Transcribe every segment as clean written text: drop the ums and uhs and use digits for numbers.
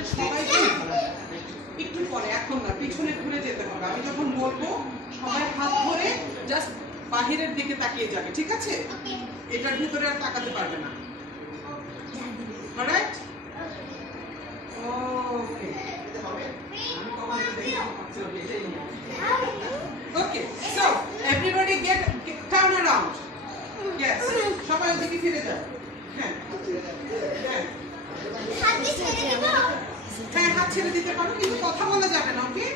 আমাদের সবাইকে একটু পরে, এখন না, পিছনে ঘুরে যেতে হবে। আমি যখন বলবো সবাই হাত ধরে জাস্ট বাহিরের দিকে তাকিয়ে যাবে, ঠিক আছে? এটার ভিতরে আর তাকাতে পারবে না। অলরাইট? ওকে। Okay, so everybody turn around. Yes. সবাই ওদিকে ফিরে যাও। হ্যাঁ। হ্যাঁ। হ্যাঁ, হাত ছেড়ে দিতে পারো, কিন্তু কথা বলা যাবে না, ওকে?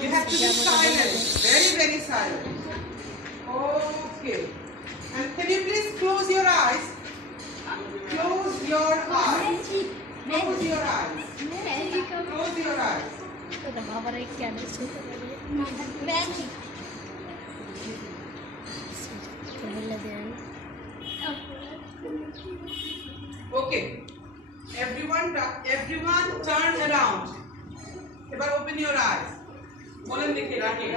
You have to be silent, very very silent. Okay. And can you please close your eyes? Close your eyes. Close your eyes. Close your eyes. Okay. Everyone turn around. Ebar open your eyes. Bolen dekhe rakhe.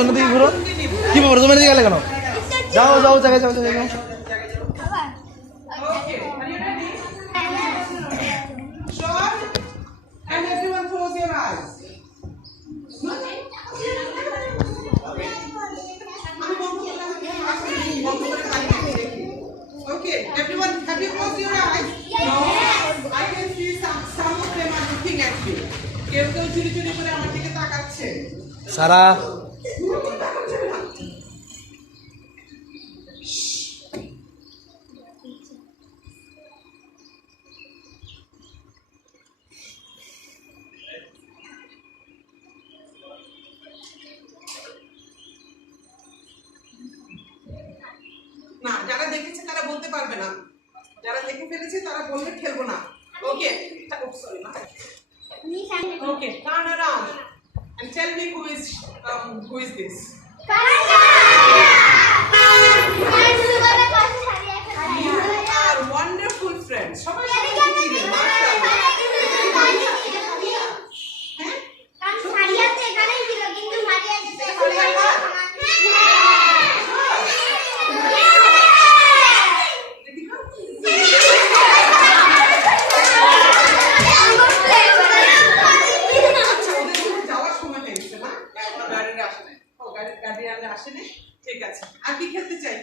অন্যদিকে ঘুরো। কি ব্যাপার, তুমি এদিকে গেলে কেন? যাও যাও, জায়গায় যাও, জায়গায় যাও। Okay, are you ready? Sure. And everyone close your eyes. Okay, everyone, have you closed your eyes? No. I can see some of them are looking at me. কেউ কেউ চুরি চুরি করে আমার দিকে তাকাচ্ছে। সারা না, যারা দেখেছে তারা বলতে পারবে না, যারা দেখে ফেলেছে তারা বলবে খেলবো না। ওকে, সরি মা। Okay, turn around and tell me who is this? You are wonderful friends. সবাই সবাইকে চিনেন, মাশাআল্লাহ। ঠিক আছে, আর কি খেলতে চাই?